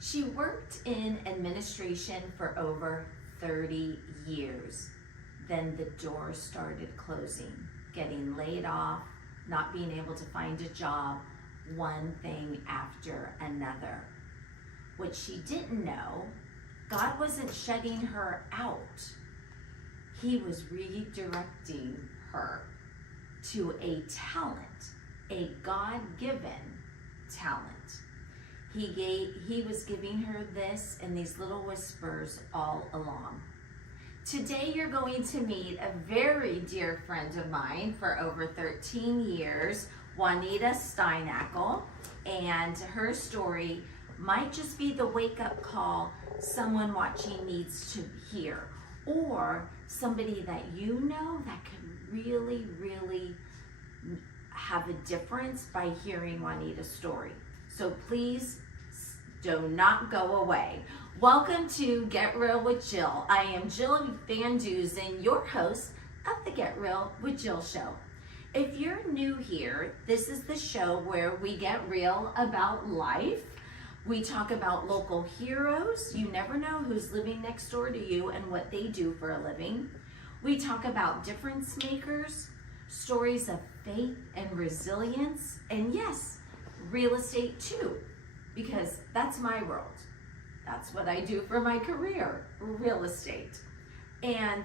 She worked in administration for over 30 years. Then the doors started closing, getting laid off, not being able to find a job, one thing after another. What she didn't know, God wasn't shutting her out. He was redirecting her to a talent, a God-given talent. He was giving her this and these little whispers all along. Today you're going to meet a very dear friend of mine for over 13 years, Juanita Steinackle, and her story might just be the wake-up call someone watching needs to hear, or somebody that you know that can really, really have a difference by hearing Juanita's story. So please do not go away. Welcome to Get Real with Jill. I am Jill Van Dusen, your host of the Get Real with Jill show. If you're new here, this is the show where we get real about life. We talk about local heroes. You never know who's living next door to you and what they do for a living. We talk about difference makers, stories of faith and resilience, and yes, real estate too, because that's my world. That's what I do for my career, real estate. And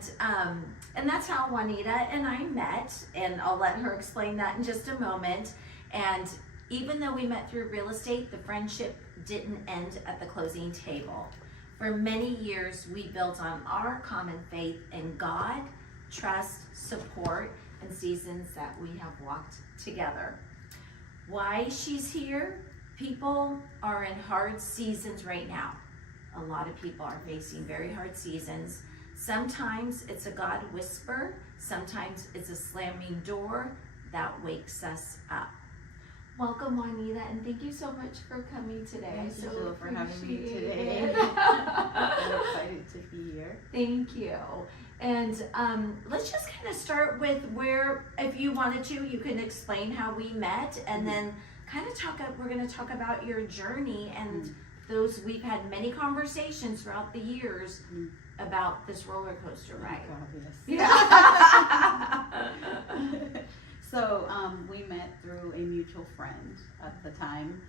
that's how Juanita and I met, and I'll let her explain that in just a moment. And even though we met through real estate, the friendship didn't end at the closing table. For many years, we built on our common faith in God, trust, support, and seasons that we have walked together. Why she's here? People are in hard seasons right now. A lot of people are facing very hard seasons. Sometimes it's a God whisper. Sometimes it's a slamming door that wakes us up. Welcome, Juanita, and thank you so much for coming today. Thank you, Jill, for having me today. I'm excited to be here. Thank you. And let's just kind of start with where, if you wanted to, you can explain how we met, and then kind of we're going to talk about your journey and those, we've had many conversations throughout the years about this roller coaster ride. Oh, God, yes. Yeah. So we met through a mutual friend at the time,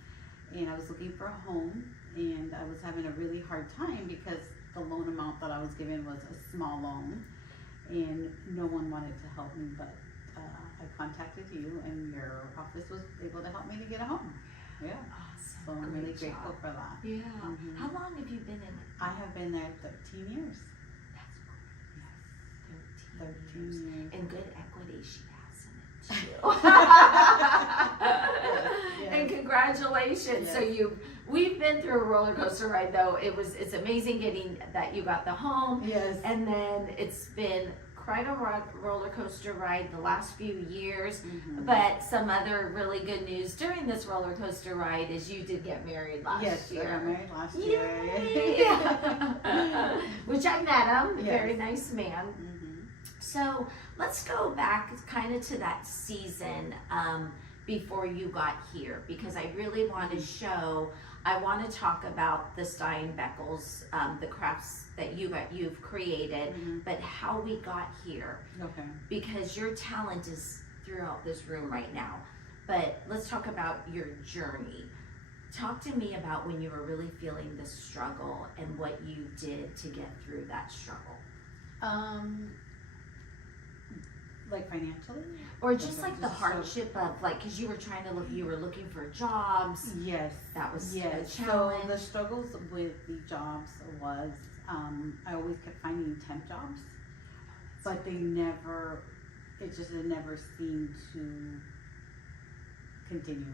and I was looking for a home, and I was having a really hard time because the loan amount that I was given was a small loan, and no one wanted to help me, but I contacted you, and your office was able to help me to get a home. Yeah. Awesome. So I'm really grateful for that. Yeah. How long have you been in it? I have been there 13 years. That's great. Yes. 13 years. And good equity she has in it too. Yes. And congratulations. Yes. So we've been through a roller coaster ride though. It's amazing getting that you got the home. Yes. And then it's been quite a roller coaster ride the last few years. But some other really good news during this roller coaster ride is you did get married last year. Yes, I got married last year. Yay! Which I met him, Yes. very nice man. So let's go back kind of to that season before you got here, because I really want to I want to talk about the Steinbeckles, the crafts that you've created, but how we got here. Okay. Because your talent is throughout this room right now. But let's talk about your journey. Talk to me about when you were really feeling the struggle and what you did to get through that struggle. Like financially? Or just like the hardship of like, because you were looking for jobs. Yes. That was yes. a challenge. So the struggles with the jobs was, I always kept finding temp jobs, but it never seemed to continue.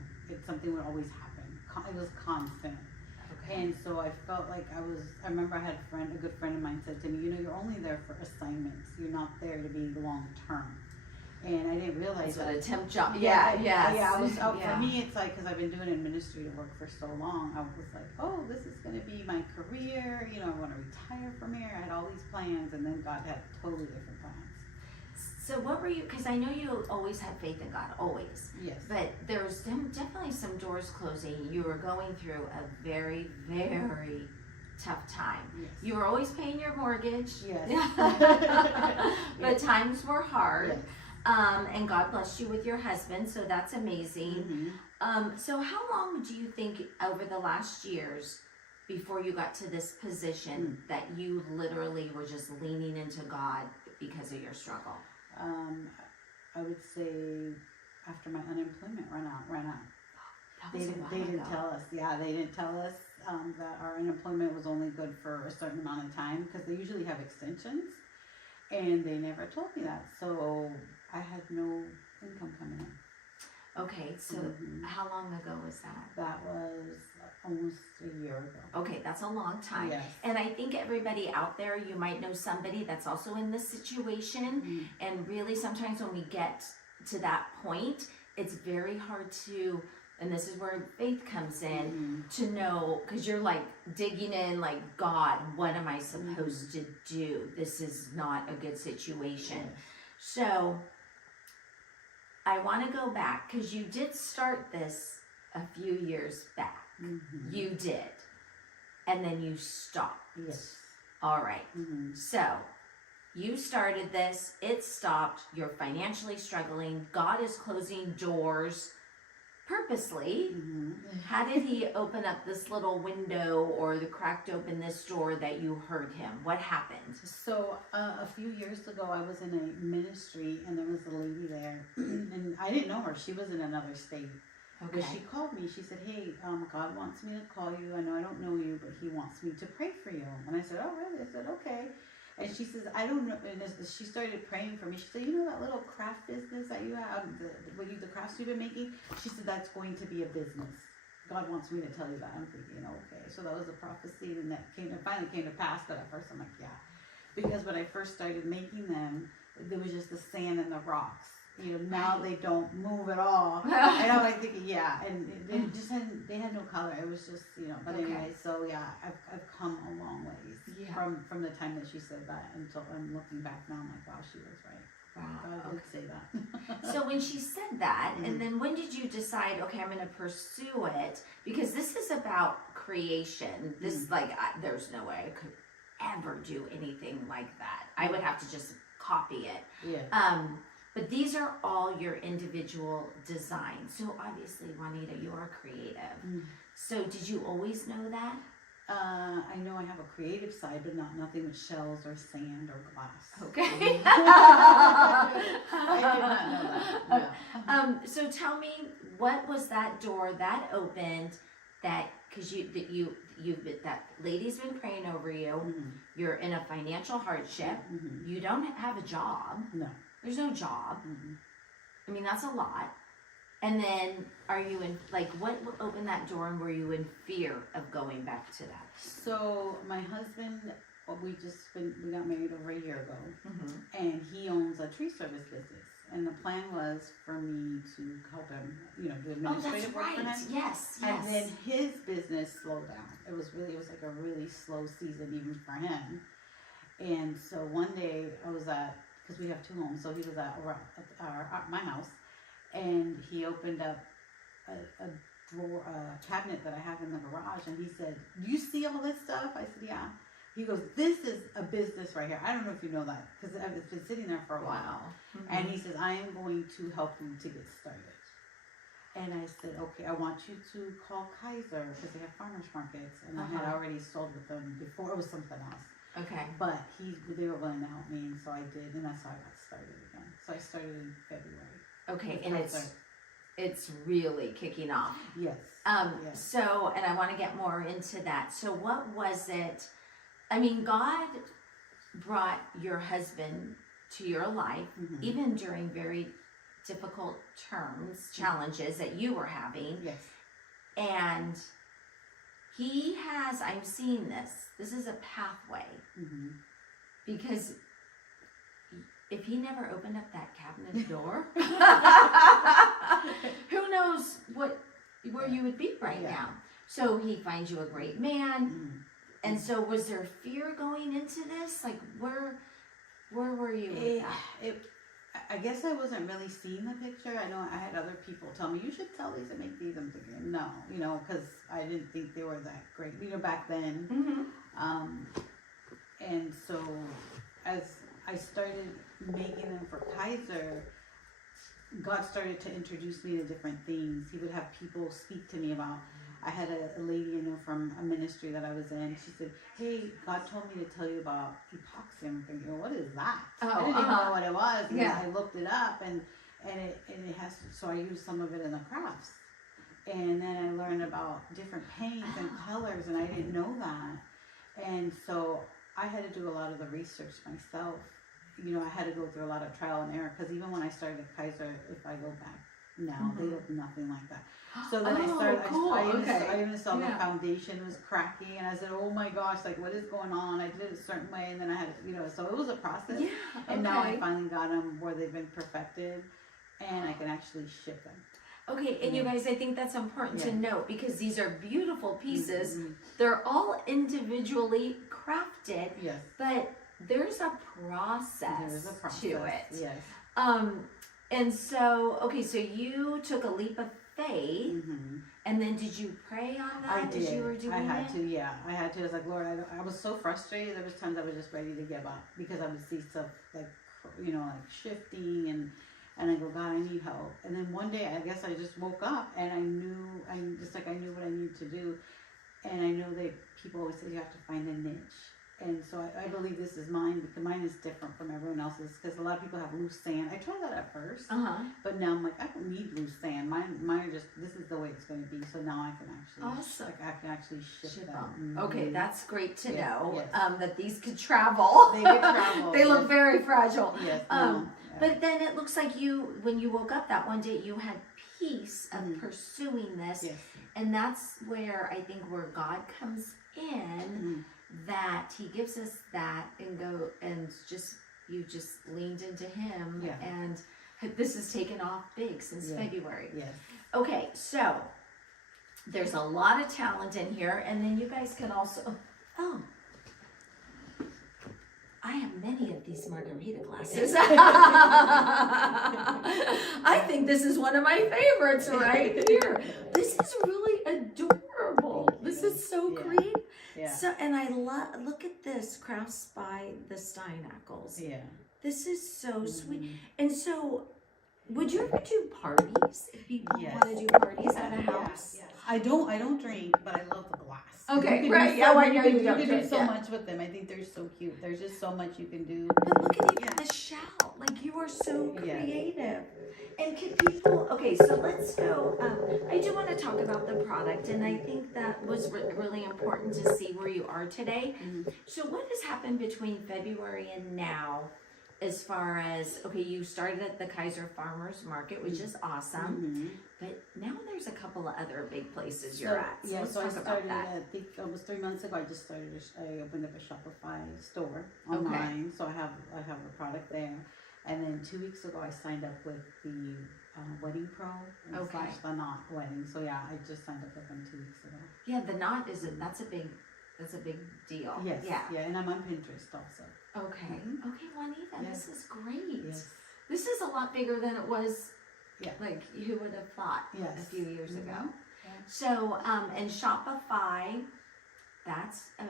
Something would always happen. It was constant. Okay. And so I felt like I remember I had a good friend of mine said to me, you're only there for assignments. You're not there to be long term. And I didn't realize that. that. A temp job. Yeah. Yeah. For me, it's like, because I've been doing administrative work for so long, I was like, oh, this is going to be my career. I want to retire from here. I had all these plans, and then God had totally different plans. So what were you, because I know you always had faith in God, always. Yes. But there's definitely some doors closing. You were going through a very, very tough time. Yes. You were always paying your mortgage. Yes. But times were hard. Yes. And God blessed you with your husband, so that's amazing. So how long do you think over the last years before you got to this position that you literally were just leaning into God because of your struggle? I would say after my unemployment ran out. That They was a didn't, while they didn't ago. tell us. Yeah, they didn't tell us that our unemployment was only good for a certain amount of time because they usually have extensions, and they never told me that. So I had no income coming in. Okay, so how long ago was that? That was almost a year ago. Okay, that's a long time. Yes. And I think everybody out there, you might know somebody that's also in this situation. And really, sometimes when we get to that point, it's very hard to, and this is where faith comes in, to know, because you're like digging in, like, God, what am I supposed to do? This is not a good situation. So I want to go back, because you did start this a few years back. You did. And then you stopped. Yes. All right. So you started this, it stopped, you're financially struggling, God is closing doors purposely. How did he open up this little window or cracked open this door that you heard him? What happened? So a few years ago, I was in a ministry, and there was a lady there, and I didn't know her. She was in another state. Okay. But she called me. She said, hey, God wants me to call you. I know I don't know you, but he wants me to pray for you. And I said, oh, really? I said, okay. And she says, I don't know. And she started praying for me. She said, you know that little craft business that you have, the crafts you've been making? She said, that's going to be a business. God wants me to tell you that. I'm thinking, okay. So that was a prophecy, and that finally came to pass. But at first I'm like, yeah. Because when I first started making them, there was just the sand and the rocks. You know, now they don't move at all. And I'm like thinking, yeah, and it just they had no color. It was just, you know, but anyway, so yeah, I've come a long ways from the time that she said that until I'm looking back now. I'm like, wow, she was right. Wow. God did say that. So when she said that, and then when did you decide, okay, I'm going to pursue it? Because this is about creation. This, there's no way I could ever do anything like that. I would have to just copy it. Yeah. But these are all your individual designs. So obviously, Juanita, you are creative. So did you always know that? I know I have a creative side, but nothing with shells or sand or glass. Okay. I did not know that. No. So tell me, what was that door that opened? That because that lady's been praying over you. You're in a financial hardship. You don't have a job. No. There's no job. I mean, that's a lot. And then are you in, what opened that door, and were you in fear of going back to that? So my husband, we got married over a year ago, and he owns a tree service business. And the plan was for me to help him, do administrative work for him. Yes. And then his business slowed down. It was like a really slow season even for him. And so one day I was because we have two homes, so he was at my house, and he opened up a drawer, a cabinet that I have in the garage, and he said, "Do you see all this stuff?" I said, "Yeah." He goes, "This is a business right here. I don't know if you know that, because it's been sitting there for a while." And he says, "I am going to help you to get started." And I said, "Okay, I want you to call Kaiser, because they have farmers markets, and I had already sold with them before. It was something else." Okay. But they were willing to help me, and so I did, and that's how I got started again. So I started in February. Okay, and it's really kicking off. Yes. Yes. So, and I want to get more into that. So what was it? I mean, God brought your husband to your life, even during very difficult challenges that you were having. Yes. And he has, I'm seeing this is a pathway. Because if he never opened up that cabinet door, who knows where you would be right now. So he finds you a great man. And so was there fear going into this? Like, where were you with that? I guess I wasn't really seeing the picture. I know I had other people tell me, you should sell these and make these. I'm thinking, no, because I didn't think they were that great, back then. And so as I started making them for Kaiser, God started to introduce me to different things. He would have people speak to me about. I had a lady I know from a ministry that I was in. She said, "Hey, God told me to tell you about epoxy." I'm thinking, "What is that?" I didn't even know what it was. And I looked it up, and it has. So I used some of it in the crafts, and then I learned about different paints and colors, and I didn't know that. And so I had to do a lot of the research myself. I had to go through a lot of trial and error, because even when I started at Kaiser, if I go back now, they look nothing like that. So then I started, cool. I even saw the foundation was cracking, and I said, oh my gosh, like, what is going on? I did it a certain way, and then I had, so it was a process. And now I finally got them where they've been perfected, and I can actually ship them. Okay, and you guys, I think that's important to note, because these are beautiful pieces. They're all individually crafted, but there's a process to it. Yes. And so, okay, so you took a leap of faith, and then did you pray on that as you were doing it? I had to. I was like, Lord, I was so frustrated. There was times I was just ready to give up, because I would see stuff like, like shifting, and I go, God, I need help. And then one day, I guess I just woke up, and I knew what I needed to do. And I know that people always say you have to find a niche. And so I believe this is mine, because mine is different from everyone else's, because a lot of people have loose sand. I tried that at first, but now I'm like, I don't need loose sand. Mine are just, this is the way it's going to be. So now I can actually, I can actually ship them. Okay, that's great to know, that these could travel. They could travel. They look very fragile. Yes. But then it looks like when you woke up that one day, you had peace of pursuing this. Yes. And that's where I think where God comes in, that he gives us that and you just leaned into him, and this has taken off big since February. Yes. Okay, so there's a lot of talent in here, and then you guys can also, I have many of these margarita glasses. I think this is one of my favorites right here. This is really adorable. This is so creative. Yeah. So, and I look at this, crafts by the Steinackles. Yeah. This is so sweet. And so, would you ever do parties? If people want to do parties at a house? Yes. I don't drink, but I love the glass. Okay, right. Yeah, I know you don't can drink. Do so much with them. I think they're so cute. There's just so much you can do. But look at even the shell. Like, you are so creative. And can people, okay, so let's go. I do want to talk about the product, and I think that was really important to see where you are today. So what has happened between February and now, as far as, okay, you started at the Kaiser Farmers Market, which is awesome, but now there's a couple of other big places you're at. So let's talk about that. I think almost 3 months ago, I opened up a Shopify store online, so I have the product there. And then 2 weeks ago, I signed up with the Wedding Pro / the Knot Wedding. So I just signed up with them 2 weeks ago. Yeah, the Knot that's a big deal. Yes. Yeah, and I'm on Pinterest also. Okay. Okay, Juanita, this is great. Yes. This is a lot bigger than it was. Yeah. Like, who would have thought a few years ago? Yeah. So, and Shopify,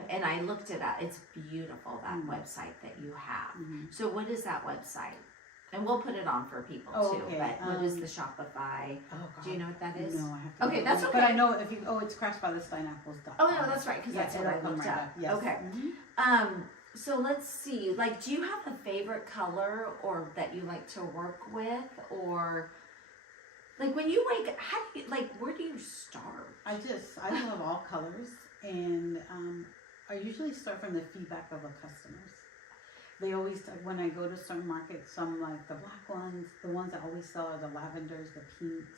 and I looked it up. It's beautiful, that website that you have. So what is that website? And we'll put it on for people too. Okay. But what is the Shopify? Do you know what that is? No, I have to. Okay, that's okay. But I know it's craftsbythesteinackles.com. Oh no, that's right, because that's what I looked up. Yes. Okay. So let's see. Like, do you have a favorite color or that you like to work with, or like when you where do you start? I love all colors, and I usually start from the feedback of the customers. They always, when I go to certain markets, some like the black ones, the ones that always sell are the lavenders, the pinks.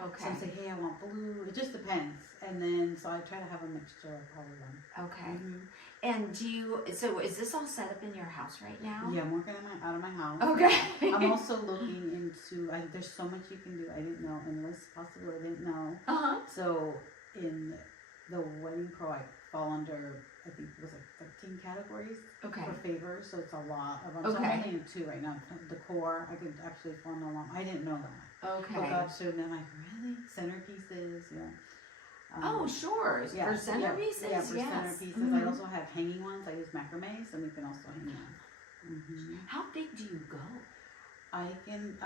Okay. Some say, hey, I want blue. It just depends. And then, so I try to have a mixture of all of them. Okay. And so is this all set up in your house right now? Yeah, I'm working out of my house. Okay. I'm also looking into, there's so much you can do. I didn't know, endless possibility, I didn't know. So in the Wedding Pro, I fall under I think it was like 13 categories Okay. for favors, so it's a lot of them. So Okay. I'm only in 2 right now. Decor, I could actually form a lot. I didn't know that. Okay. But God showed me, I'm like, really? Centerpieces, yeah. Oh, sure. For centerpieces, yeah, for yes. centerpieces. I also have hanging ones. I use macrames, and we can also hang them. How big do you go? I can,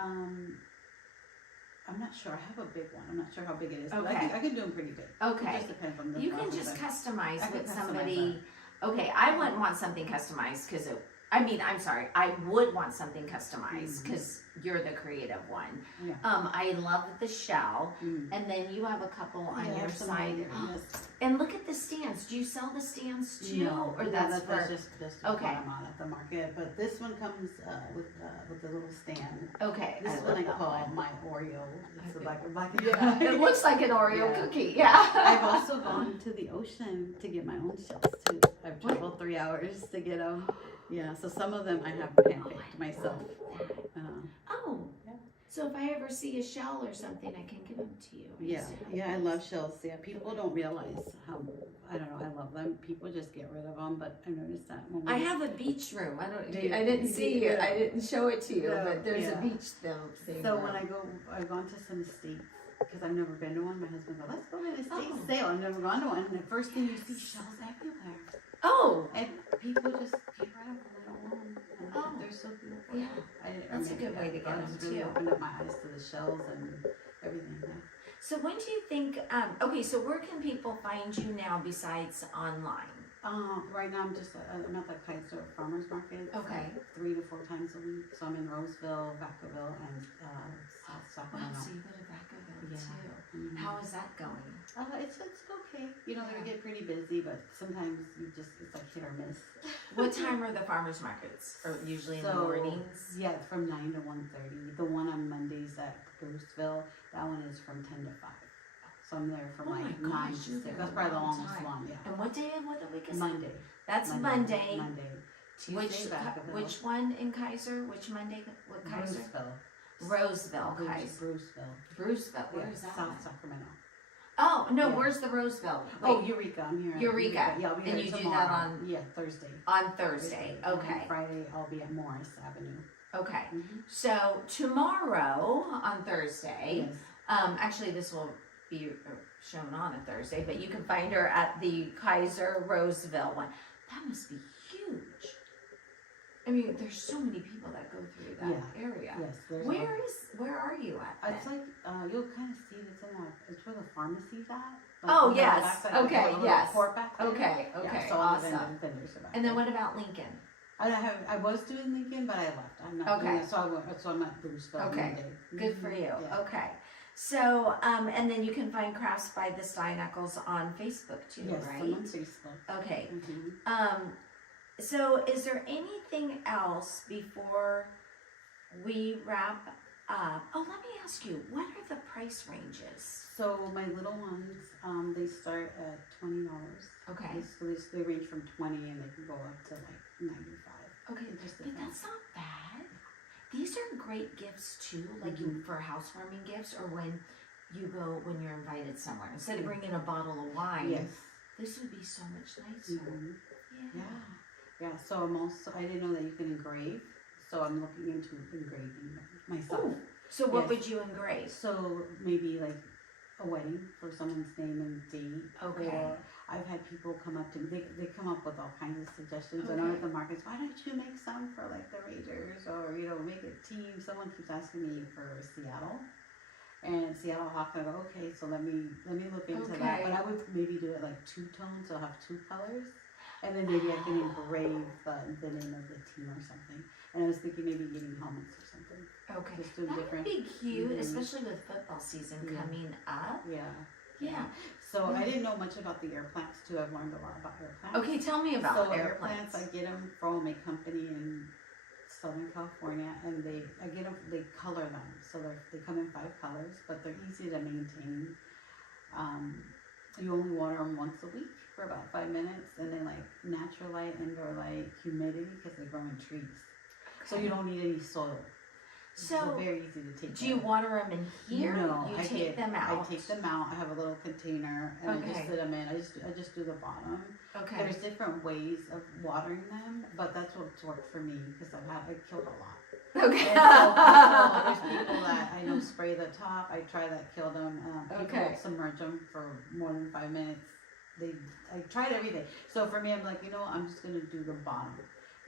I'm not sure. I have a big one. I'm not sure how big it is. But Okay. I can do them pretty big. Okay. It just depends on the You can process. just customize I could with customize somebody. Okay, I wouldn't want something customized because I'm sorry. I would want something customized because you're the creative one. Yeah. I love the shell, and then you have a couple on your side. And look at the stands. Do you sell the stands too, or that's just okay. what I'm on at the market. But this one comes with the little stand. Okay. This one I call my Oreo. It's the black. Yeah. It looks like an Oreo cookie. Yeah. I've also gone to the ocean to get my own shells too. I've traveled 3 hours to get them. Yeah, so some of them I have handpicked myself. Oh, yeah. So if I ever see a shell or something, I can give them to you. Yeah, I love shells. Yeah, people don't realize how, I don't know, I love them. People just get rid of them, but I noticed that when I have a beach room. I didn't see you. I didn't show it to you, but there's a beach thing. So when I've gone to some states, because I've never been to one. My husband goes, let's go to the state sale. I've never gone to one. And the first thing you see, shells everywhere. Oh. And people just get rid of them. They don't want them. And they're so beautiful. Yeah. That's a good way to get them really too. Opened up my eyes to the shells and everything. Yeah. So when do you think, okay, so where can people find you now besides online? Right now I'm at the Kaiser Farmers Market. Okay. 3 to 4 times a week. So I'm in Roseville, Vacaville, and South Sacramento. Wow, so you go to Vacaville too. Mm-hmm. How is that going? It's okay. You know, they get pretty busy, but sometimes it's like hit or miss. What time are the farmers markets? Or usually in the mornings? Yeah, from 9 to 1:30. The one on Mondays at Bruceville, that one is from 10 to 5. So I'm there from 9 to 6. That's probably the longest one, yeah. And what day of what the week is Monday. That's Monday. Tuesday, which one in Kaiser? Which Monday? What Kaiser? Roseville, Kaiser. Bruceville. Where is that? South Sacramento. Oh, no, where's the Roseville? Eureka. I'm here. Eureka. Yeah, I'll be there and you tomorrow. Do that on? Thursday. On Thursday. Okay. And Friday, I'll be at Morris Avenue. Okay. So tomorrow on Thursday, actually this will be shown on a Thursday, but you can find her at the Kaiser Roseville one. That must be huge. I mean, there's so many people that go through that area. Yes. Where are you at? It's like you'll kind of see it's where the pharmacy's at. Oh yes. Okay. Yes. Okay. Okay. So awesome. And then what about Lincoln? I was doing Lincoln, but I left. I'm not doing it. So I'm at Bruceville. Okay. Monday. Good for you. Yeah. Okay. So, and then you can find Crafts by the Steineckels on Facebook too, yes, right? I'm on Facebook. Okay. So is there anything else before we wrap up? Oh, let me ask you, what are the price ranges? So my little ones, they start at $20. Okay. So they range from 20 and they can go up to like 95. Okay, but that's not bad. These are great gifts too, like for housewarming gifts, or when you're invited somewhere. Instead of bringing a bottle of wine, this would be so much nicer. Yeah. So I didn't know that you can engrave. So I'm looking into engraving myself. Ooh. So what would you engrave? So maybe like a wedding for someone's name and date. Okay. Or I've had people come up to me. They come up with all kinds of suggestions. Okay. And I'm at the markets. Why don't you make some for like the Rangers, or make a team? Someone keeps asking me for Seattle. And Seattle Hawk, I go, okay, so let me look into that. But I would maybe do it like 2 tones, so I'll have 2 colors. And then maybe I can engrave the name of the team or something. And I was thinking maybe getting helmets or something. Okay. Just doing that different. Would be cute, especially with football season coming up. Yeah. So I didn't know much about the air plants too. I've learned a lot about air plants. Okay, tell me about air plants. I get them from a company in Southern California, and they color them. So they come in 5 colors, but they're easy to maintain. You only water them once a week for about 5 minutes, and then like natural light, indoor light, humidity, because they grow in trees. So you don't need any soil. So, very easy to take. Do you water them in here? No, you take them out. I take them out. I have a little container and I just sit them in. I just do the bottom. Okay. There's different ways of watering them, but that's what's worked for me because I killed a lot. Okay. And so there's people that I know spray the top. I try that, kill them. People submerge them for more than 5 minutes. I tried everything. So for me, I'm like, I'm just gonna do the bottom.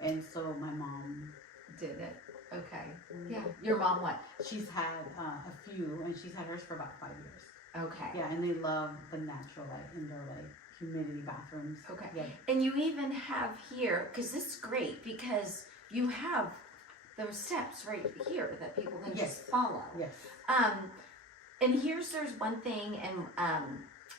And so my mom did it. Okay. Yeah. Your mom what? She's had a few, and she's had hers for about 5 years. Okay. Yeah, and they love the natural, indoor, humidity bathrooms. Okay. Yeah. And you even have here, because this is great, because you have those steps right here that people can just follow. Yes. And there's one thing, and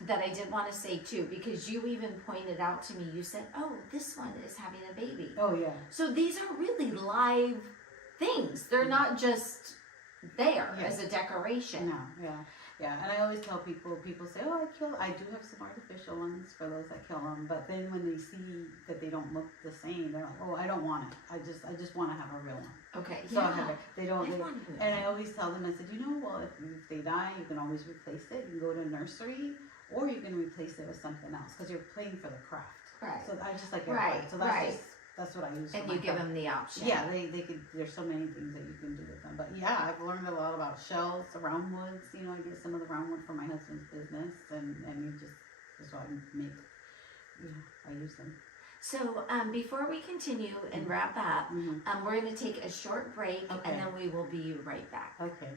that I did want to say too, because you even pointed out to me, you said, oh, this one is having a baby. Oh, yeah. So these are really live things. They're not just there as a decoration. No, yeah. And I always tell people say, oh, I do have some artificial ones for those that kill them. But then when they see that they don't look the same, they're like, oh, I don't want it. I just want to have a real one. Okay. So I have it. And I always tell them, I said, if they die, you can always replace it. You can go to a nursery, or you can replace it with something else because you're playing for the craft. Right. So I just like So that's what I use. And you give them the option. Yeah, they could. There's so many things that you can do with them. But yeah, I've learned a lot about shells, round woods. I get some of the round wood from my husband's business, and that's what I make. I use them. So before we continue and wrap up, we're going to take a short break, and then we will be right back. Okay.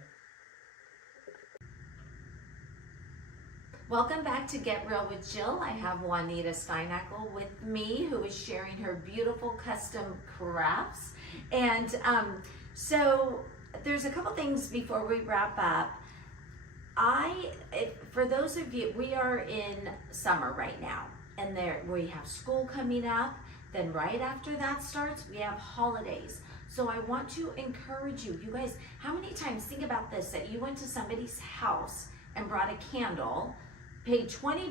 Welcome back to Get Real with Jill. I have Juanita Steinackle with me, who is sharing her beautiful custom crafts. And so there's a couple things before we wrap up. For those of you, we are in summer right now, and we have school coming up. Then right after that starts, we have holidays. So I want to encourage you guys, how many times, think about this, that you went to somebody's house and brought a candle, paid $20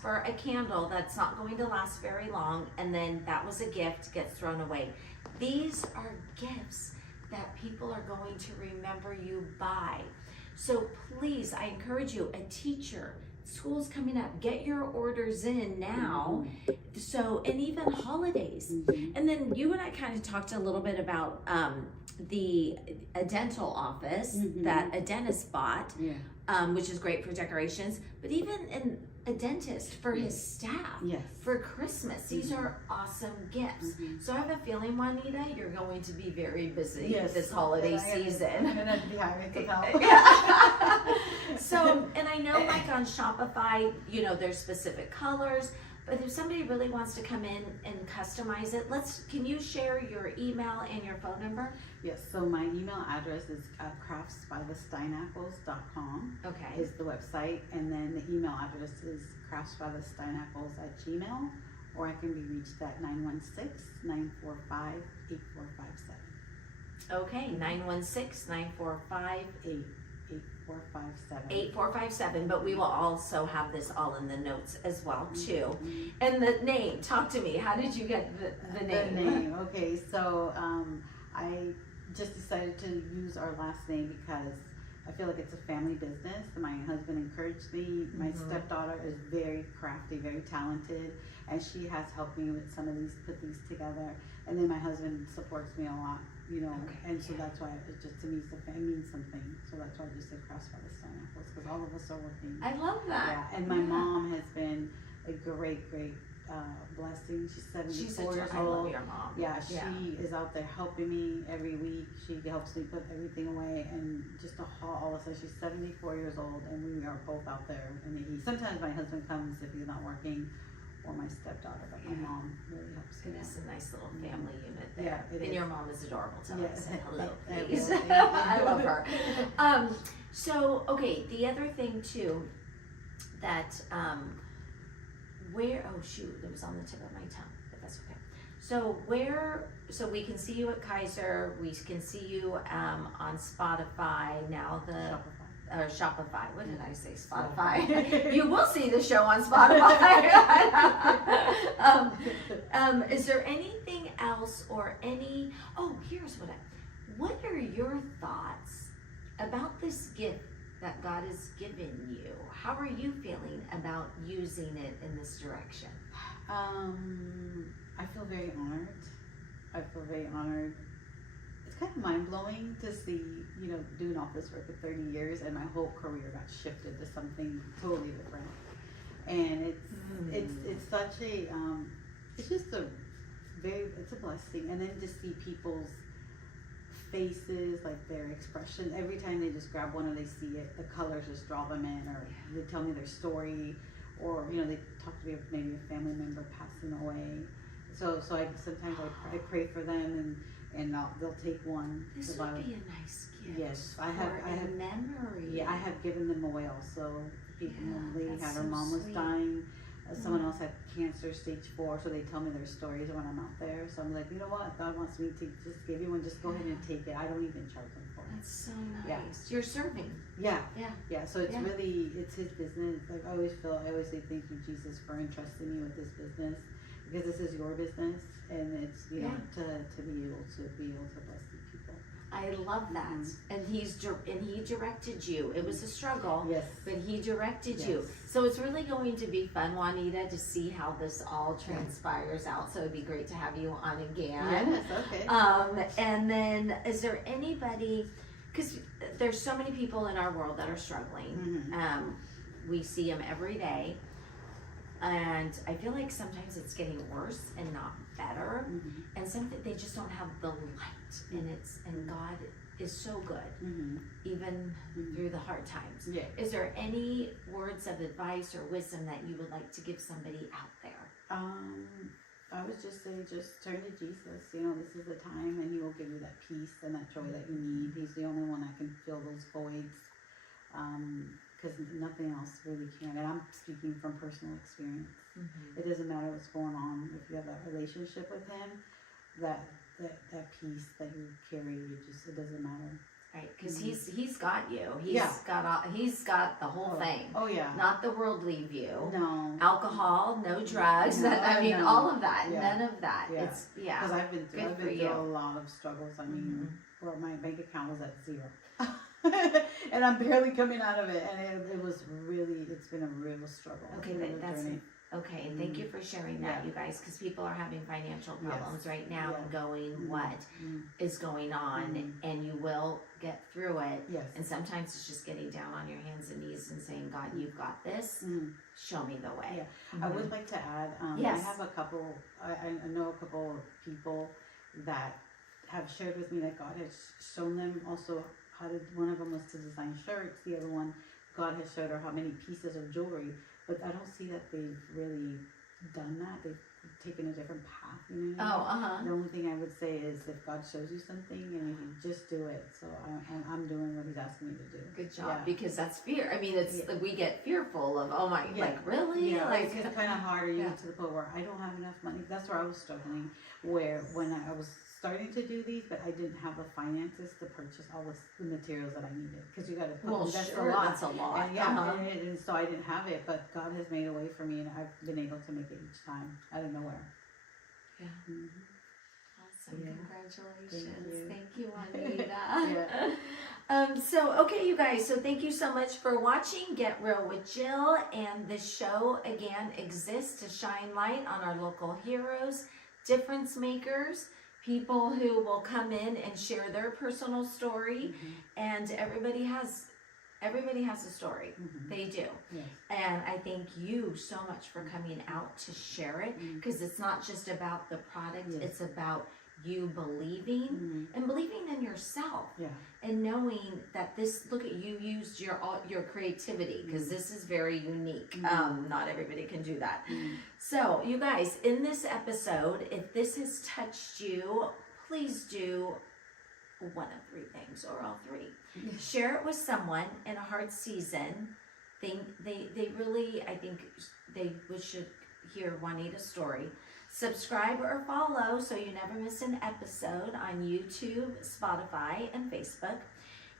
for a candle that's not going to last very long, and then that was a gift, gets thrown away. These are gifts that people are going to remember you by. So please, I encourage you, a teacher, school's coming up, get your orders in now. So, and even holidays. And then you and I kind of talked a little bit about a dental office that a dentist bought. Which is great for decorations, but even a dentist for his staff for Christmas. These are awesome gifts. So I have a feeling, Juanita, you're going to be very busy this holiday season. I'm going to be hiring some help. So, and I know on Shopify, there's specific colors, but if somebody really wants to come in and customize it, can you share your email and your phone number? Yes, so my email address is craftsbythesteinackles.com. Okay. Is the website, and then the email address is craftsbythesteinackles@gmail.com, or I can be reached at 916-945-8457. Okay, 916-945-8457. 8457, but we will also have this all in the notes as well too. And the name, talk to me. How did you get the name? The name, okay. So I just decided to use our last name because I feel like it's a family business. My husband encouraged me. My stepdaughter is very crafty, very talented, and she has helped me with some of these, put these together. And then my husband supports me a lot. And so that's why it just, to me, it means something. So that's why I just said Crafts by the Steinackles, because all of us are working. I love that. Yeah, and my mom has been a great blessing. She's 74 years old. I love your mom. Yeah, she is out there helping me every week. She helps me put everything away, and just all of a sudden, she's 74 years old, and we are both out there in the heat. Sometimes my husband comes if he's not working, or my stepdaughter, but my mom really helps me. It is a nice little family unit there. Yeah, it and is. your mom is adorable. Tell her I said hello, I please. will. I love her. So, okay, the other thing too, that, it was on the tip of my tongue, but that's okay. So we can see you at Kaiser, we can see you on Spotify, now Shopify. What did I say? Spotify. You will see the show on Spotify. Is there anything else or here's what are your thoughts about this gift that God has given you? How are you feeling about using it in this direction? I feel very honored. I feel very honored. It's kind of mind-blowing to see, doing all this work for 30 years and my whole career got shifted to something totally different. And it's such a, it's just it's a blessing. And then to see people's faces, like their expression, every time they just grab one or they see it, the colors just draw them in, or they tell me their story, or they talk to me of maybe a family member passing away. So I sometimes I pray for them, and they'll take one. This would be a nice gift. Yes, I have memory. Yeah, I have given them away also. People, the lady had her so mom was sweet. dying. Someone else had cancer, stage 4, so they tell me their stories when I'm out there. So I'm like, you know what? God wants me to just give you one. Just go ahead and take it. I don't even charge them for it. That's so nice. Yeah. You're serving. Yeah. Yeah. So it's Yeah. really, it's his business. Like I always say thank you, Jesus, for entrusting me with this business, because this is your business, and it's to be able to bless the people. I love that. And he directed you. It was a struggle. Yes. But he directed you. Yes. So it's really going to be fun, Juanita, to see how this all transpires out. So it'd be great to have you on again. Yes, okay. And then is there anybody, because there's so many people in our world that are struggling. We see them every day. And I feel like sometimes it's getting worse and not better. And sometimes they just don't have the light. And God is so good, even through the hard times. Yeah. Is there any words of advice or wisdom that you would like to give somebody out there? I would just say, just turn to Jesus. This is the time, and he will give you that peace and that joy that you need. He's the only one that can fill those voids. Because nothing else really can. And I'm speaking from personal experience. It doesn't matter what's going on. If you have that relationship with him, that peace that you carry, it doesn't matter. Right, because he's got you. He's got the whole thing. Oh yeah. Not the worldly view. No. Alcohol, no drugs. No, all of that. Yeah. None of that. Yeah. It's Because I've been through a lot of struggles. I mean, where my bank account was at 0. And I'm barely coming out of it, and it's been a real struggle. Okay, okay. Thank you for sharing that, you guys, because people are having financial problems right now and going, what is going on, and you will get through it. Yes. And sometimes it's just getting down on your hands and knees and saying, God, you've got this. Show me the way. Yeah. I would like to add, yes. I have I know a couple of people that have shared with me that God has shown them also one of them was to design shirts, the other one, God has showed her how many pieces of jewelry, but I don't see that they've really done that. They've taken a different path, The only thing I would say is if God shows you something, and if you just do it. So I'm doing what he's asking me to do. Good job, because that's fear. I mean, we get fearful of, like, really? Yeah, like, it's kind of hard to the point where I don't have enough money. That's where I was struggling, where when I was starting to do these, but I didn't have the finances to purchase all the materials that I needed, because you got to invest a lot. That's a lot. And and so I didn't have it, but God has made a way for me, and I've been able to make it each time out of nowhere. Yeah. Awesome. Congratulations. Thank you, Juanita. So, okay, you guys, so thank you so much for watching Get Real with Jill, and this show again exists to shine light on our local heroes, difference makers, people who will come in and share their personal story. And everybody has a story. They do. Yes. And I thank you so much for coming out to share it, because it's not just about the product, it's about you believing and believing in yourself, and knowing that look at you used your creativity, because this is very unique. Not everybody can do that. So you guys, in this episode, if this has touched you, please do one of 3 things, or all 3. Share it with someone in a hard season. They really, I think they should hear Juanita's story. Subscribe or follow so you never miss an episode on YouTube, Spotify, and Facebook.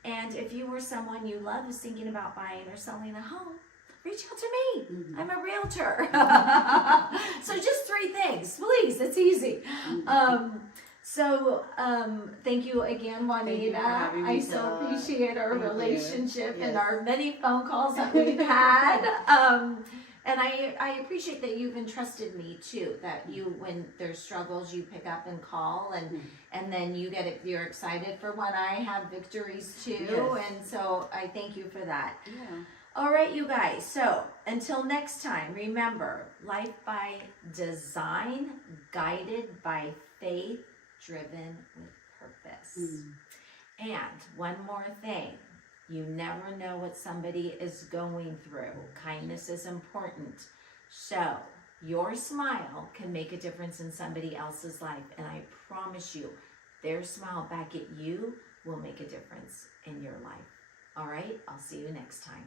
And if you or someone you love is thinking about buying or selling a home, reach out to me. I'm a realtor. So just 3 things, please. It's easy. So, thank you again, Juanita. Thank you for having me, I so Stella. appreciate our Thank you. relationship and Yes. our many phone calls that we've had. And I appreciate that you've entrusted me too, that you, when there's struggles, you pick up and call, and then you're excited for when I have victories too. Yes. And so I thank you for that. Yeah. All right, you guys. So until next time, remember, life by design, guided by faith, driven with purpose. And one more thing, you never know what somebody is going through. Kindness is important. So your smile can make a difference in somebody else's life. And I promise you, their smile back at you will make a difference in your life. All right, I'll see you next time.